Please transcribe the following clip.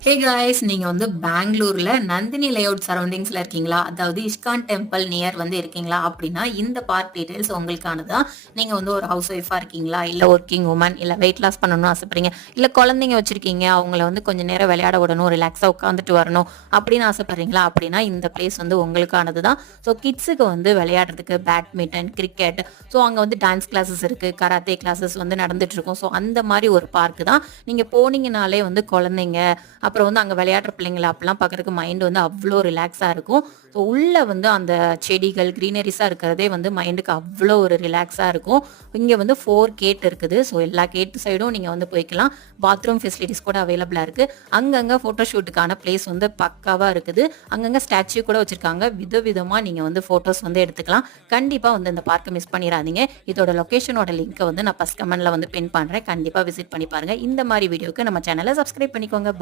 Hey guys, நீங்க வந்து பெங்களூர்ல நந்தினி லேஅவுட் சரௌண்டிங்ஸ்ல இருக்கீங்களா? அதாவது இஸ்கான் டெம்பிள் நியர் வந்து இருக்கீங்களா? அப்படின்னா இந்த பார்க் டீடைல்ஸ் உங்களுக்கானதா. நீங்க வந்து ஒரு ஹவுஸ் ஒய்ஃபா இருக்கீங்களா? இல்ல ஒர்க்கிங் உமன், இல்ல வெயிட் லாஸ் பண்ணணும்னு ஆசைப்படுறீங்க, இல்ல குழந்தைங்க வச்சிருக்கீங்க, அவங்கள வந்து கொஞ்சம் நேரம் விளையாட விடணும், ரிலாக்ஸா உட்காந்துட்டு வரணும் அப்படின்னு ஆசைப்படுறீங்களா? அப்படின்னா இந்த பிளேஸ் வந்து உங்களுக்கானது தான். ஸோ கிட்ஸுக்கு வந்து விளையாடுறதுக்கு பேட்மிண்டன், கிரிக்கெட், ஸோ அங்க வந்து டான்ஸ் கிளாஸஸ் இருக்கு, கராத்தே கிளாஸஸ் வந்து நடந்துட்டு இருக்கும். ஸோ அந்த மாதிரி ஒரு பார்க் தான். நீங்க போனீங்கனாலே வந்து குழந்தைங்க, அப்புறம் வந்து அங்க விளையாடுற பிள்ளைங்கள அப்பலாம் பார்க்கறதுக்கு மைண்ட் வந்து அவ்ளோ ரிலாக்ஸா இருக்கும். ஸோ உள்ள வந்து அந்த செடிகள், கிரீனரிஸா இருக்கிறதே வந்து மைண்டுக்கு அவ்ளோ ஒரு ரிலாக்ஸா இருக்கும். இங்க வந்து 4 கேட் இருக்குது. ஸோ எல்லா கேட் சைடும் நீங்க வந்து போய்க்கலாம். பாத்ரூம் ஃபெசிலிட்டிஸ் கூட அவைலபிளா இருக்கு. அங்கங்க ஃபோட்டோ ஷூட்டுக்கான பிளேஸ் வந்து பக்காவா இருக்குது. அங்கங்க ஸ்டாச்சு கூட வச்சிருக்காங்க. விதவிதமா நீங்க வந்து ஃபோட்டோஸ் வந்து எடுத்துக்கலாம். கண்டிப்பா வந்து இந்த பார்க்க மிஸ் பண்ணிறாதீங்க. இதோட லொகேஷனோட லிங்க்க வந்து நான் ஃபர்ஸ்ட் கமெண்ட்ல வந்து பின் பண்றேன். கண்டிப்பா விசிட் பண்ணி பாருங்க. இந்த மாரி வீடியோக்கு நம்ம சேனலை சப்ஸ்கிரைப் பண்ணிக்கோங்க.